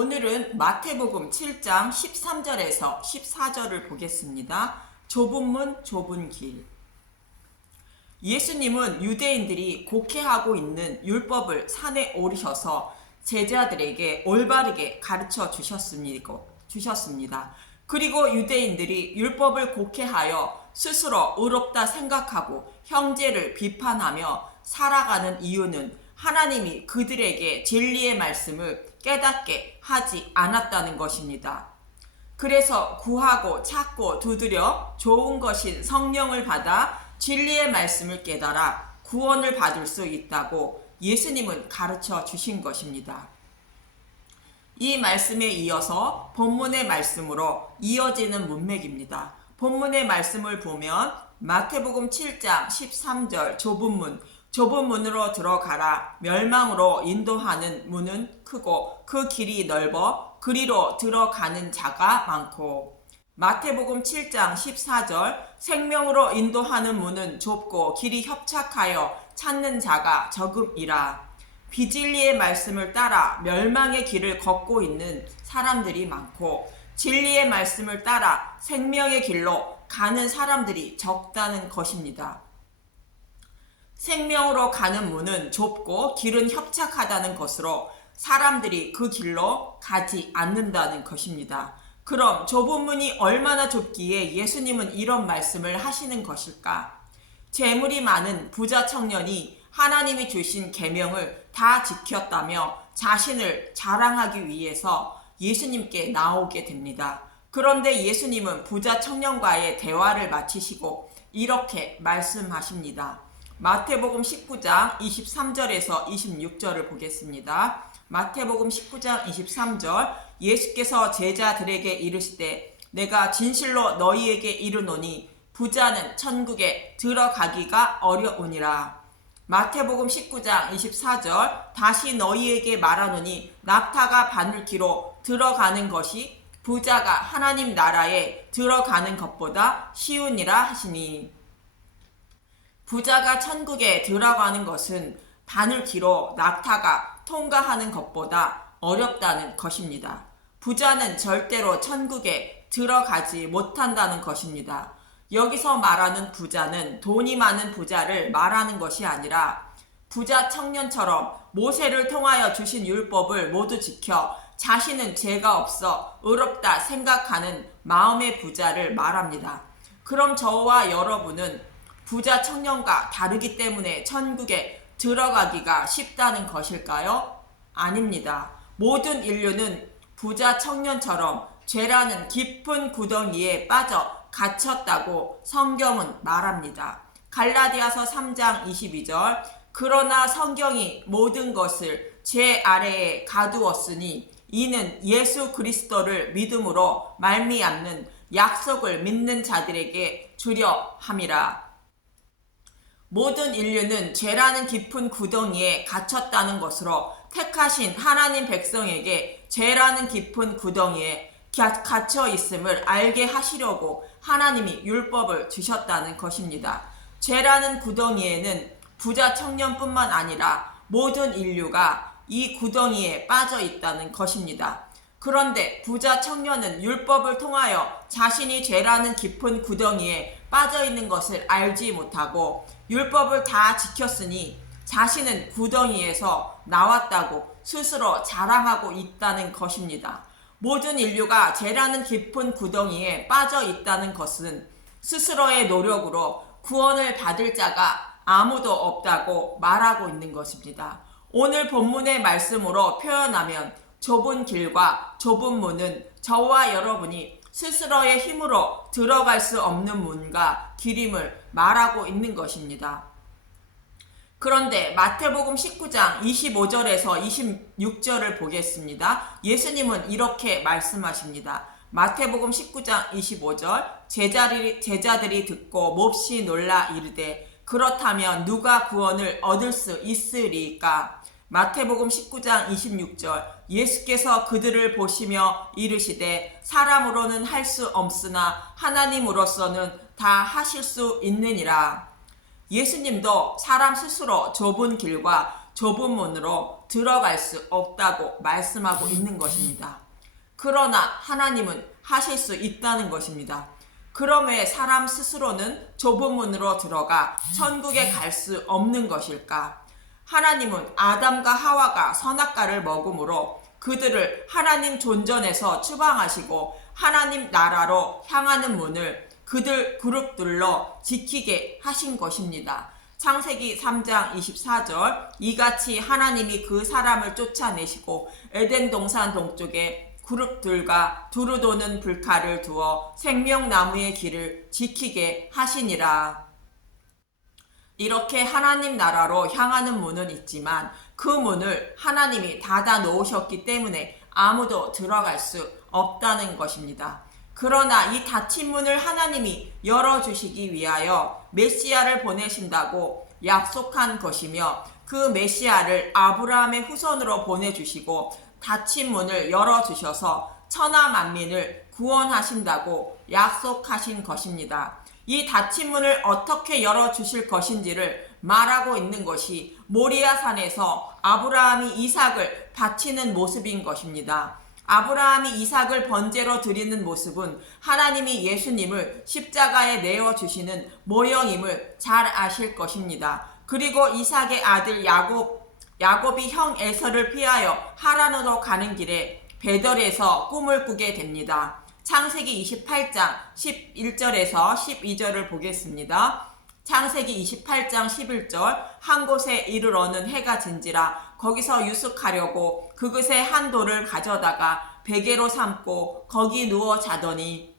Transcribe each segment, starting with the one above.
오늘은 마태복음 7장 13절에서 14절을 보겠습니다. 좁은 문, 좁은 길. 예수님은 유대인들이 곡해하고 있는 율법을 산에 오르셔서 제자들에게 올바르게 가르쳐 주셨습니다. 그리고 유대인들이 율법을 곡해하여 스스로 의롭다 생각하고 형제를 비판하며 살아가는 이유는 하나님이 그들에게 진리의 말씀을 깨닫게 하지 않았다는 것입니다. 그래서 구하고 찾고 두드려 좋은 것인 성령을 받아 진리의 말씀을 깨달아 구원을 받을 수 있다고 예수님은 가르쳐 주신 것입니다. 이 말씀에 이어서 본문의 말씀으로 이어지는 문맥입니다. 본문의 말씀을 보면 마태복음 7장 13절 좁은 문으로 들어가라. 멸망으로 인도하는 문은 크고 그 길이 넓어 그리로 들어가는 자가 많고, 마태복음 7장 14절 생명으로 인도하는 문은 좁고 길이 협착하여 찾는 자가 적음이라. 비진리의 말씀을 따라 멸망의 길을 걷고 있는 사람들이 많고 진리의 말씀을 따라 생명의 길로 가는 사람들이 적다는 것입니다. 생명으로 가는 문은 좁고 길은 협착하다는 것으로 사람들이 그 길로 가지 않는다는 것입니다. 그럼 좁은 문이 얼마나 좁기에 예수님은 이런 말씀을 하시는 것일까? 재물이 많은 부자 청년이 하나님이 주신 계명을 다 지켰다며 자신을 자랑하기 위해서 예수님께 나오게 됩니다. 그런데 예수님은 부자 청년과의 대화를 마치시고 이렇게 말씀하십니다. 마태복음 19장 23절에서 26절을 보겠습니다. 마태복음 19장 23절 예수께서 제자들에게 이르시되 내가 진실로 너희에게 이르노니 부자는 천국에 들어가기가 어려우니라. 마태복음 19장 24절 다시 너희에게 말하노니 낙타가 바늘기로 들어가는 것이 부자가 하나님 나라에 들어가는 것보다 쉬우니라 하시니, 부자가 천국에 들어가는 것은 바늘기로 낙타가 통과하는 것보다 어렵다는 것입니다. 부자는 절대로 천국에 들어가지 못한다는 것입니다. 여기서 말하는 부자는 돈이 많은 부자를 말하는 것이 아니라 부자 청년처럼 모세를 통하여 주신 율법을 모두 지켜 자신은 죄가 없어 의롭다 생각하는 마음의 부자를 말합니다. 그럼 저와 여러분은 부자 청년과 다르기 때문에 천국에 들어가기가 쉽다는 것일까요? 아닙니다. 모든 인류는 부자 청년처럼 죄라는 깊은 구덩이에 빠져 갇혔다고 성경은 말합니다. 갈라디아서 3장 22절 그러나 성경이 모든 것을 죄 아래에 가두었으니 이는 예수 그리스도를 믿음으로 말미암는 약속을 믿는 자들에게 주려 함이라. 모든 인류는 죄라는 깊은 구덩이에 갇혔다는 것으로 택하신 하나님 백성에게 죄라는 깊은 구덩이에 갇혀 있음을 알게 하시려고 하나님이 율법을 주셨다는 것입니다. 죄라는 구덩이에는 부자 청년뿐만 아니라 모든 인류가 이 구덩이에 빠져 있다는 것입니다. 그런데 부자 청년은 율법을 통하여 자신이 죄라는 깊은 구덩이에 빠져 있는 것을 알지 못하고 율법을 다 지켰으니 자신은 구덩이에서 나왔다고 스스로 자랑하고 있다는 것입니다. 모든 인류가 죄라는 깊은 구덩이에 빠져 있다는 것은 스스로의 노력으로 구원을 받을 자가 아무도 없다고 말하고 있는 것입니다. 오늘 본문의 말씀으로 표현하면 좁은 길과 좁은 문은 저와 여러분이 스스로의 힘으로 들어갈 수 없는 문과 길임을 말하고 있는 것입니다. 그런데 마태복음 19장 25절에서 26절을 보겠습니다. 예수님은 이렇게 말씀하십니다. 마태복음 19장 25절 제자들이 듣고 몹시 놀라 이르되 그렇다면 누가 구원을 얻을 수 있으리까? 마태복음 19장 26절 예수께서 그들을 보시며 이르시되 사람으로는 할 수 없으나 하나님으로서는 다 하실 수 있느니라. 예수님도 사람 스스로 좁은 길과 좁은 문으로 들어갈 수 없다고 말씀하고 있는 것입니다. 그러나 하나님은 하실 수 있다는 것입니다. 그럼 왜 사람 스스로는 좁은 문으로 들어가 천국에 갈 수 없는 것일까? 하나님은 아담과 하와가 선악과를 먹음으로 그들을 하나님 존전에서 추방하시고 하나님 나라로 향하는 문을 그들 그룹들로 지키게 하신 것입니다. 창세기 3장 24절 이같이 하나님이 그 사람을 쫓아내시고 에덴 동산 동쪽에 그룹들과 두루 도는 불칼을 두어 생명나무의 길을 지키게 하시니라. 이렇게 하나님 나라로 향하는 문은 있지만 그 문을 하나님이 닫아 놓으셨기 때문에 아무도 들어갈 수 없다는 것입니다. 그러나 이 닫힌 문을 하나님이 열어주시기 위하여 메시아를 보내신다고 약속한 것이며 그 메시아를 아브라함의 후손으로 보내주시고 닫힌 문을 열어주셔서 천하 만민을 구원하신다고 약속하신 것입니다. 이 닫힌 문을 어떻게 열어주실 것인지를 말하고 있는 것이 모리아산에서 아브라함이 이삭을 바치는 모습인 것입니다. 아브라함이 이삭을 번제로 드리는 모습은 하나님이 예수님을 십자가에 내어주시는 모형임을 잘 아실 것입니다. 그리고 이삭의 아들 야곱이 형 에서를 피하여 하란으로 가는 길에 베델에서 꿈을 꾸게 됩니다. 창세기 28장 11절에서 12절을 보겠습니다. 창세기 28장 11절 한 곳에 이르러는 해가 진지라 거기서 유숙하려고 그곳에 한 돌을 가져다가 베개로 삼고 거기 누워 자더니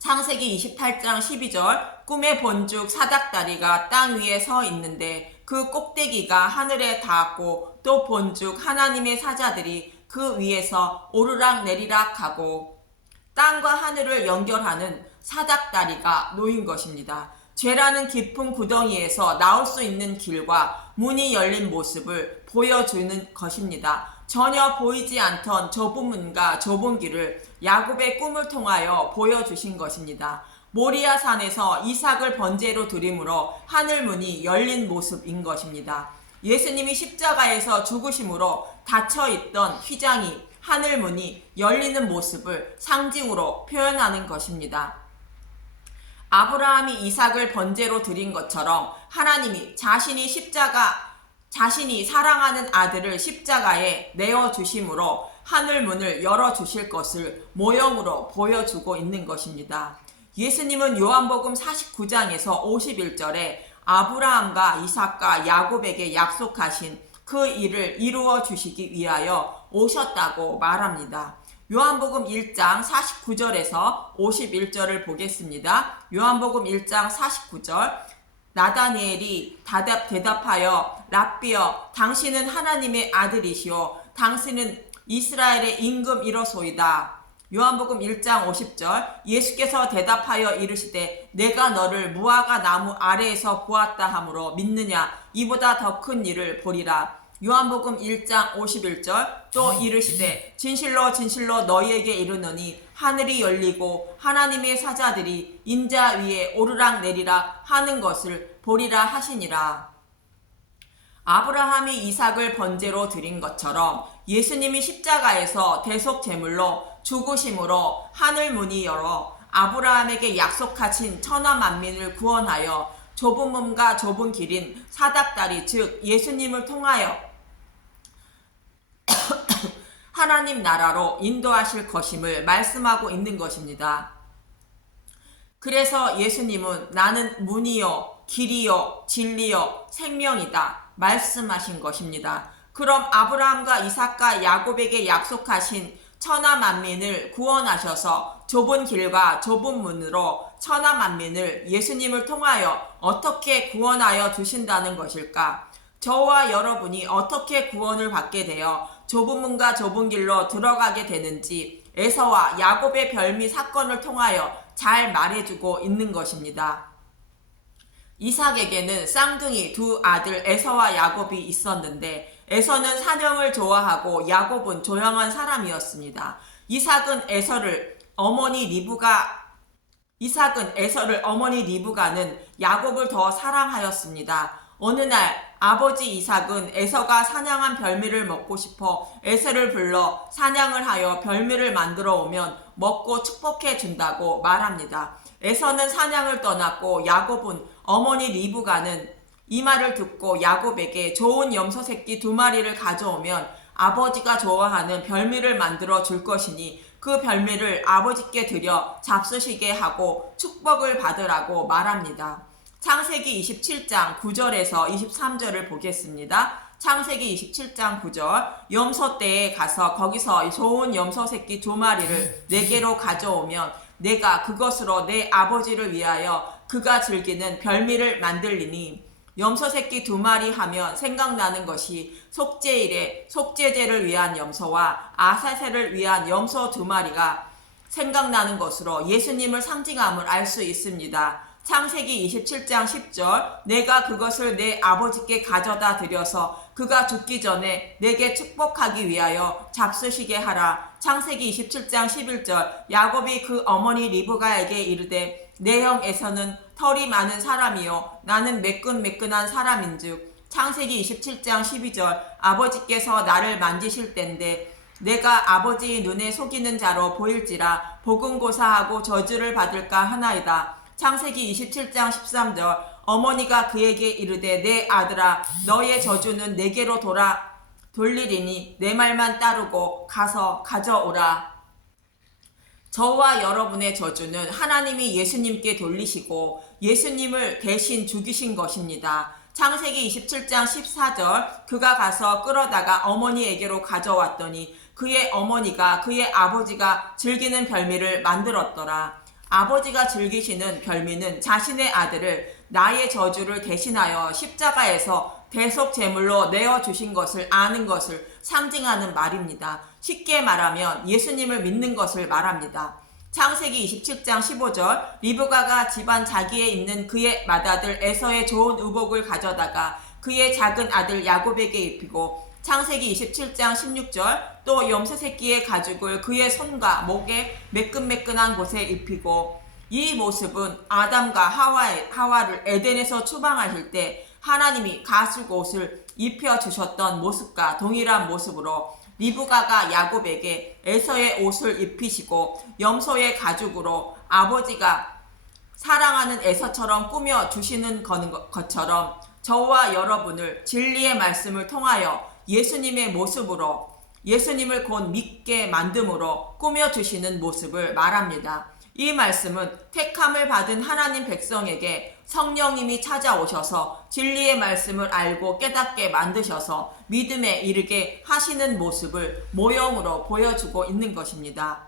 창세기 28장 12절 꿈에 본즉 사닥다리가 땅 위에 서 있는데 그 꼭대기가 하늘에 닿았고 또 본즉 하나님의 사자들이 그 위에서 오르락 내리락 하고 땅과 하늘을 연결하는 사닥다리가 놓인 것입니다. 죄라는 깊은 구덩이에서 나올 수 있는 길과 문이 열린 모습을 보여주는 것입니다. 전혀 보이지 않던 좁은 문과 좁은 길을 야곱의 꿈을 통하여 보여주신 것입니다. 모리아산에서 이삭을 번제로 드림으로 하늘문이 열린 모습인 것입니다. 예수님이 십자가에서 죽으심으로 닫혀있던 휘장이 하늘문이 열리는 모습을 상징으로 표현하는 것입니다. 아브라함이 이삭을 번제로 드린 것처럼 하나님이 자신이 사랑하는 아들을 십자가에 내어주심으로 하늘문을 열어주실 것을 모형으로 보여주고 있는 것입니다. 예수님은 요한복음 49장에서 51절에 아브라함과 이삭과 야곱에게 약속하신 그 일을 이루어 주시기 위하여 오셨다고 말합니다. 요한복음 1장 49절에서 51절을 보겠습니다. 요한복음 1장 49절 나다니엘이 대답하여 랍비여 당신은 하나님의 아들이시오 당신은 이스라엘의 임금이로소이다. 요한복음 1장 50절 예수께서 대답하여 이르시되 내가 너를 무화과 나무 아래에서 보았다 하므로 믿느냐 이보다 더 큰 일을 보리라. 요한복음 1장 51절 또 이르시되 진실로 진실로 너희에게 이르노니 하늘이 열리고 하나님의 사자들이 인자 위에 오르락 내리락 하는 것을 보리라 하시니라. 아브라함이 이삭을 번제로 드린 것처럼 예수님이 십자가에서 대속 제물로 죽으심으로 하늘 문이 열어 아브라함에게 약속하신 천하 만민을 구원하여 좁은 문과 좁은 길인 사닥다리 즉 예수님을 통하여 하나님 나라로 인도하실 것임을 말씀하고 있는 것입니다. 그래서 예수님은 나는 문이요 길이요 진리요 생명이다 말씀하신 것입니다. 그럼 아브라함과 이삭과 야곱에게 약속하신 천하 만민을 구원하셔서 좁은 길과 좁은 문으로 천하 만민을 예수님을 통하여 어떻게 구원하여 주신다는 것일까? 저와 여러분이 어떻게 구원을 받게 되어 좁은 문과 좁은 길로 들어가게 되는지 에서와 야곱의 별미 사건을 통하여 잘 말해주고 있는 것입니다. 이삭에게는 쌍둥이 두 아들 에서와 야곱이 있었는데 에서는 사냥을 좋아하고 야곱은 조용한 사람이었습니다. 이삭은 에서를 어머니 리브가는 야곱을 더 사랑하였습니다. 어느 날 아버지 이삭은 에서가 사냥한 별미를 먹고 싶어 에서를 불러 사냥을 하여 별미를 만들어 오면 먹고 축복해 준다고 말합니다. 에서는 사냥을 떠났고 야곱은 어머니 리브가는 이 말을 듣고 야곱에게 좋은 염소 새끼 2마리를 가져오면 아버지가 좋아하는 별미를 만들어 줄 것이니 그 별미를 아버지께 드려 잡수시게 하고 축복을 받으라고 말합니다. 창세기 27장 9절에서 23절을 보겠습니다. 창세기 27장 9절 염소 떼에 가서 거기서 좋은 염소 새끼 2마리를 내게로 가져오면 내가 그것으로 내 아버지를 위하여 그가 즐기는 별미를 만들리니 염소 새끼 2마리 하면 생각나는 것이 속죄일에 속죄제를 위한 염소와 아사세를 위한 염소 2마리가 생각나는 것으로 예수님을 상징함을 알 수 있습니다. 창세기 27장 10절 내가 그것을 내 아버지께 가져다 드려서 그가 죽기 전에 내게 축복하기 위하여 잡수시게 하라. 창세기 27장 11절 야곱이 그 어머니 리브가에게 이르되 내 형 에서는 털이 많은 사람이요 나는 매끈매끈한 사람인즉. 창세기 27장 12절 아버지께서 나를 만지실 땐데 내가 아버지의 눈에 속이는 자로 보일지라 보금고사하고 저주를 받을까 하나이다. 창세기 27장 13절 어머니가 그에게 이르되 내 아들아 너의 저주는 내게로 돌리리니 내 말만 따르고 가서 가져오라. 저와 여러분의 저주는 하나님이 예수님께 돌리시고 예수님을 대신 죽이신 것입니다. 창세기 27장 14절 그가 가서 끌어다가 어머니에게로 가져왔더니 그의 어머니가 그의 아버지가 즐기는 별미를 만들었더라. 아버지가 즐기시는 별미는 자신의 아들을 나의 저주를 대신하여 십자가에서 대속 제물로 내어주신 것을 아는 것을 상징하는 말입니다. 쉽게 말하면 예수님을 믿는 것을 말합니다. 창세기 27장 15절 리브가가 집안 자기에 있는 그의 맏아들 에서의 좋은 의복을 가져다가 그의 작은 아들 야곱에게 입히고 창세기 27장 16절 또 염소 새끼의 가죽을 그의 손과 목에 매끈매끈한 곳에 입히고 이 모습은 아담과 하와를 에덴에서 추방하실 때 하나님이 가죽 옷을 입혀주셨던 모습과 동일한 모습으로 리브가가 야곱에게 에서의 옷을 입히시고 염소의 가죽으로 아버지가 사랑하는 에서처럼 꾸며주시는 것처럼 저와 여러분을 진리의 말씀을 통하여 예수님의 모습으로 예수님을 곧 믿게 만듦으로 꾸며주시는 모습을 말합니다. 이 말씀은 택함을 받은 하나님 백성에게 성령님이 찾아오셔서 진리의 말씀을 알고 깨닫게 만드셔서 믿음에 이르게 하시는 모습을 모형으로 보여주고 있는 것입니다.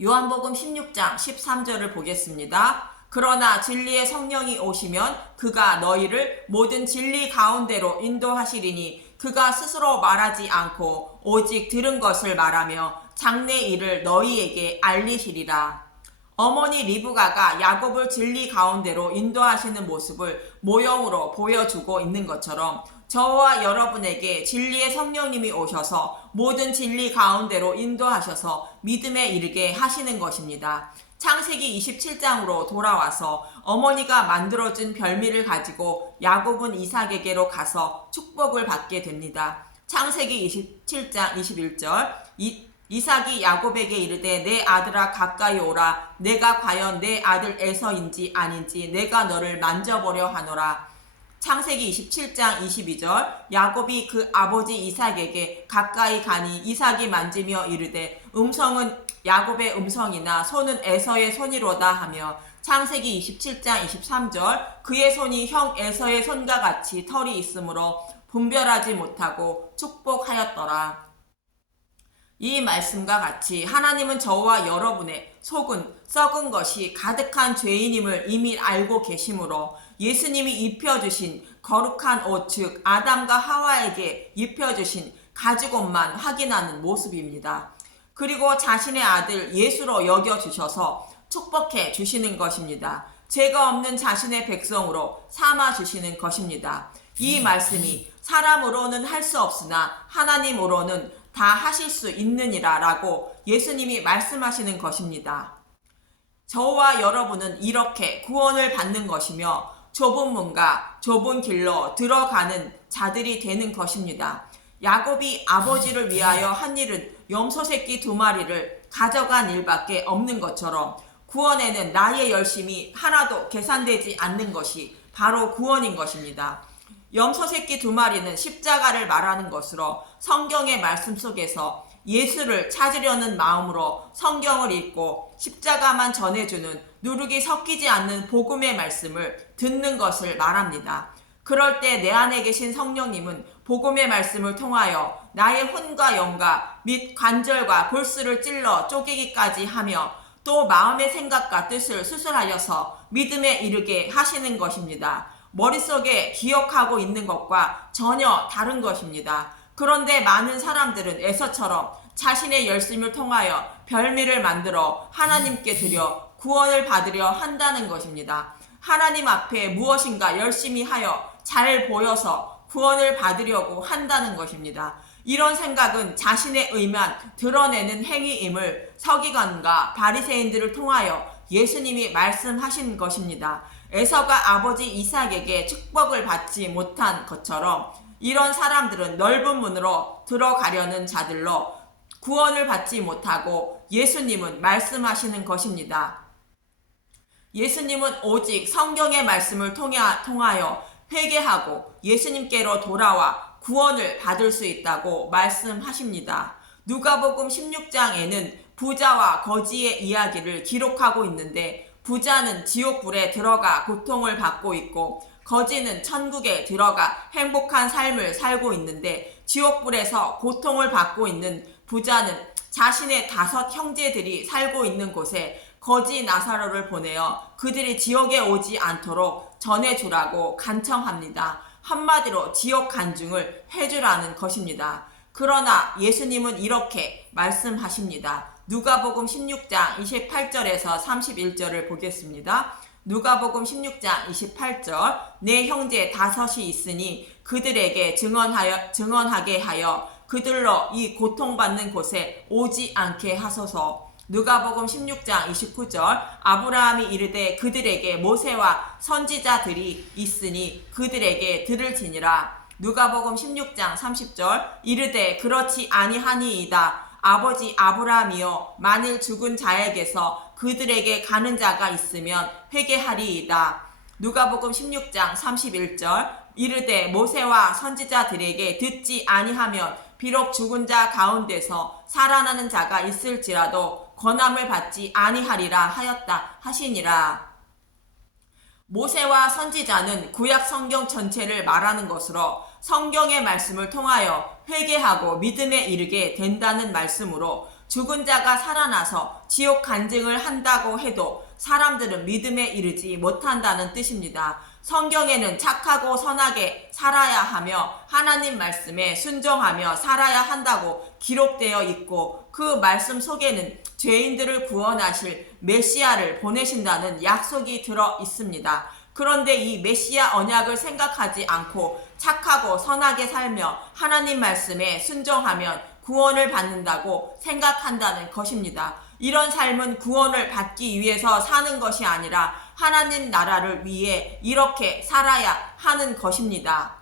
요한복음 16장 13절을 보겠습니다. 그러나 진리의 성령이 오시면 그가 너희를 모든 진리 가운데로 인도하시리니 그가 스스로 말하지 않고 오직 들은 것을 말하며 장래 일을 너희에게 알리시리라. 어머니 리브가가 야곱을 진리 가운데로 인도하시는 모습을 모형으로 보여주고 있는 것처럼 저와 여러분에게 진리의 성령님이 오셔서 모든 진리 가운데로 인도하셔서 믿음에 이르게 하시는 것입니다. 창세기 27장으로 돌아와서 어머니가 만들어준 별미를 가지고 야곱은 이삭에게로 가서 축복을 받게 됩니다. 창세기 27장 21절 이삭이 야곱에게 이르되 내 아들아 가까이 오라. 내가 과연 내 아들 에서인지 아닌지 내가 너를 만져보려 하노라. 창세기 27장 22절 야곱이 그 아버지 이삭에게 가까이 가니 이삭이 만지며 이르되 음성은 야곱의 음성이나 손은 에서의 손이로다 하며 창세기 27장 23절 그의 손이 형 에서의 손과 같이 털이 있으므로 분별하지 못하고 축복하였더라. 이 말씀과 같이 하나님은 저와 여러분의 속은 썩은 것이 가득한 죄인임을 이미 알고 계시므로 예수님이 입혀주신 거룩한 옷, 즉 아담과 하와에게 입혀주신 가죽옷만 확인하는 모습입니다. 그리고 자신의 아들 예수로 여겨주셔서 축복해 주시는 것입니다. 죄가 없는 자신의 백성으로 삼아 주시는 것입니다. 이 말씀이 사람으로는 할 수 없으나 하나님으로는 다 하실 수 있느니라 라고 예수님이 말씀하시는 것입니다. 저와 여러분은 이렇게 구원을 받는 것이며 좁은 문과 좁은 길로 들어가는 자들이 되는 것입니다. 야곱이 아버지를 위하여 한 일은 염소 새끼 2마리를 가져간 일밖에 없는 것처럼 구원에는 나의 열심이 하나도 계산되지 않는 것이 바로 구원인 것입니다. 염소 새끼 2마리는 십자가를 말하는 것으로 성경의 말씀 속에서 예수를 찾으려는 마음으로 성경을 읽고 십자가만 전해주는 누룩이 섞이지 않는 복음의 말씀을 듣는 것을 말합니다. 그럴 때 내 안에 계신 성령님은 복음의 말씀을 통하여 나의 혼과 영과 및 관절과 골수를 찔러 쪼개기까지 하며 또 마음의 생각과 뜻을 수술하여서 믿음에 이르게 하시는 것입니다. 머릿속에 기억하고 있는 것과 전혀 다른 것입니다. 그런데 많은 사람들은 에서처럼 자신의 열심을 통하여 별미를 만들어 하나님께 드려 구원을 받으려 한다는 것입니다. 하나님 앞에 무엇인가 열심히 하여 잘 보여서 구원을 받으려고 한다는 것입니다. 이런 생각은 자신의 의만 드러내는 행위임을 서기관과 바리새인들을 통하여 예수님이 말씀하신 것입니다. 에서가 아버지 이삭에게 축복을 받지 못한 것처럼 이런 사람들은 넓은 문으로 들어가려는 자들로 구원을 받지 못하고 예수님은 말씀하시는 것입니다. 예수님은 오직 성경의 말씀을 통하여 회개하고 예수님께로 돌아와 구원을 받을 수 있다고 말씀하십니다. 누가복음 16장에는 부자와 거지의 이야기를 기록하고 있는데 부자는 지옥불에 들어가 고통을 받고 있고 거지는 천국에 들어가 행복한 삶을 살고 있는데 지옥불에서 고통을 받고 있는 부자는 자신의 5 형제들이 살고 있는 곳에 거지 나사로를 보내어 그들이 지옥에 오지 않도록 전해주라고 간청합니다. 한마디로 지옥 간증을 해주라는 것입니다. 그러나 예수님은 이렇게 말씀하십니다. 누가복음 16장 28절에서 31절을 보겠습니다. 누가복음 16장 28절 내 형제 5이 있으니 그들에게 증언하게 하여 그들로 이 고통받는 곳에 오지 않게 하소서. 누가복음 16장 29절 아브라함이 이르되 그들에게 모세와 선지자들이 있으니 그들에게 들을지니라. 누가복음 16장 30절 이르되 그렇지 아니하니이다. 아버지 아브라함이여 만일 죽은 자에게서 그들에게 가는 자가 있으면 회개하리이다. 누가복음 16장 31절 이르되 모세와 선지자들에게 듣지 아니하면 비록 죽은 자 가운데서 살아나는 자가 있을지라도 권함을 받지 아니하리라 하였다 하시니라. 모세와 선지자는 구약 성경 전체를 말하는 것으로 성경의 말씀을 통하여 회개하고 믿음에 이르게 된다는 말씀으로 죽은 자가 살아나서 지옥 간증을 한다고 해도 사람들은 믿음에 이르지 못한다는 뜻입니다. 성경에는 착하고 선하게 살아야 하며 하나님 말씀에 순종하며 살아야 한다고 기록되어 있고 그 말씀 속에는 죄인들을 구원하실 메시아를 보내신다는 약속이 들어 있습니다. 그런데 이 메시아 언약을 생각하지 않고 착하고 선하게 살며 하나님 말씀에 순종하면 구원을 받는다고 생각한다는 것입니다. 이런 삶은 구원을 받기 위해서 사는 것이 아니라 하나님 나라를 위해 이렇게 살아야 하는 것입니다.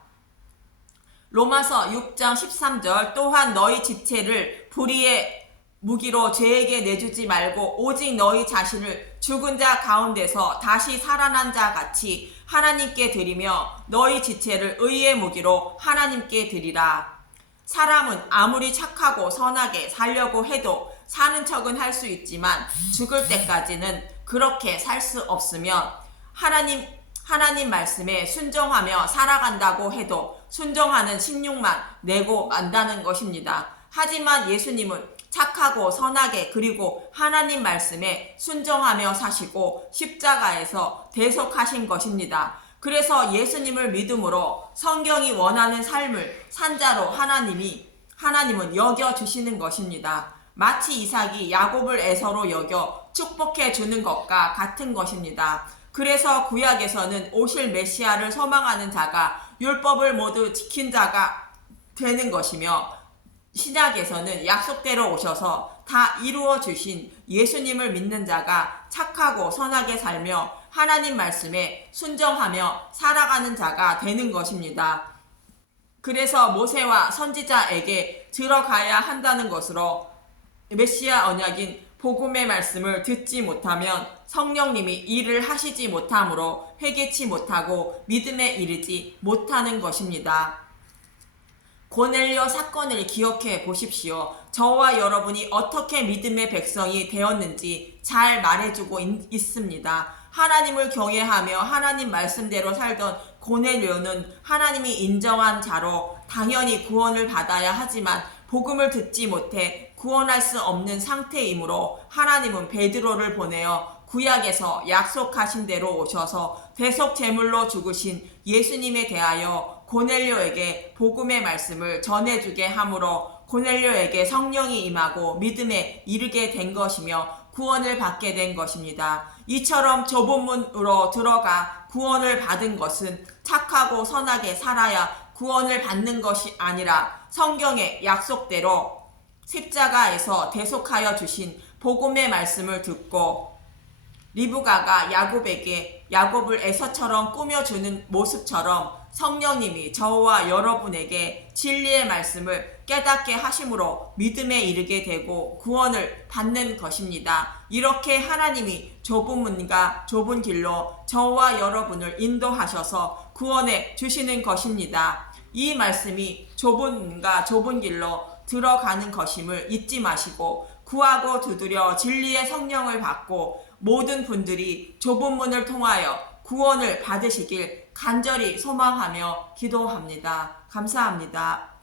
로마서 6장 13절 또한 너희 지체를 불의의 무기로 죄에게 내주지 말고 오직 너희 자신을 죽은 자 가운데서 다시 살아난 자 같이 하나님께 드리며 너희 지체를 의의 무기로 하나님께 드리라. 사람은 아무리 착하고 선하게 살려고 해도 사는 척은 할 수 있지만 죽을 때까지는 그렇게 살 수 없으며 하나님 말씀에 순종하며 살아간다고 해도 순종하는 신용만 내고 만다는 것입니다. 하지만 예수님은 착하고 선하게 그리고 하나님 말씀에 순종하며 사시고 십자가에서 대속하신 것입니다. 그래서 예수님을 믿음으로 성경이 원하는 삶을 산 자로 하나님은 여겨주시는 것입니다. 마치 이삭이 야곱을 에서로 여겨 축복해 주는 것과 같은 것입니다. 그래서 구약에서는 오실 메시아를 소망하는 자가 율법을 모두 지킨 자가 되는 것이며 신약에서는 약속대로 오셔서 다 이루어 주신 예수님을 믿는 자가 착하고 선하게 살며 하나님 말씀에 순종하며 살아가는 자가 되는 것입니다. 그래서 모세와 선지자에게 들어가야 한다는 것으로 메시아 언약인 복음의 말씀을 듣지 못하면 성령님이 일을 하시지 못하므로 회개치 못하고 믿음에 이르지 못하는 것입니다. 고넬료 사건을 기억해 보십시오. 저와 여러분이 어떻게 믿음의 백성이 되었는지 잘 말해주고 있습니다. 하나님을 경외하며 하나님 말씀대로 살던 고넬료는 하나님이 인정한 자로 당연히 구원을 받아야 하지만 복음을 듣지 못해 구원할 수 없는 상태이므로 하나님은 베드로를 보내어 구약에서 약속하신 대로 오셔서 대속 제물로 죽으신 예수님에 대하여 고넬료에게 복음의 말씀을 전해주게 하므로 고넬료에게 성령이 임하고 믿음에 이르게 된 것이며 구원을 받게 된 것입니다. 이처럼 좁은 문으로 들어가 구원을 받은 것은 착하고 선하게 살아야 구원을 받는 것이 아니라 성경의 약속대로 십자가에서 대속하여 주신 복음의 말씀을 듣고 리브가가 야곱에게 야곱을 에서처럼 꾸며주는 모습처럼 성령님이 저와 여러분에게 진리의 말씀을 깨닫게 하심으로 믿음에 이르게 되고 구원을 받는 것입니다. 이렇게 하나님이 좁은 문과 좁은 길로 저와 여러분을 인도하셔서 구원해 주시는 것입니다. 이 말씀이 좁은 문과 좁은 길로 들어가는 것임을 잊지 마시고 구하고 두드려 진리의 성령을 받고 모든 분들이 좁은 문을 통하여 구원을 받으시길 간절히 소망하며 기도합니다. 감사합니다.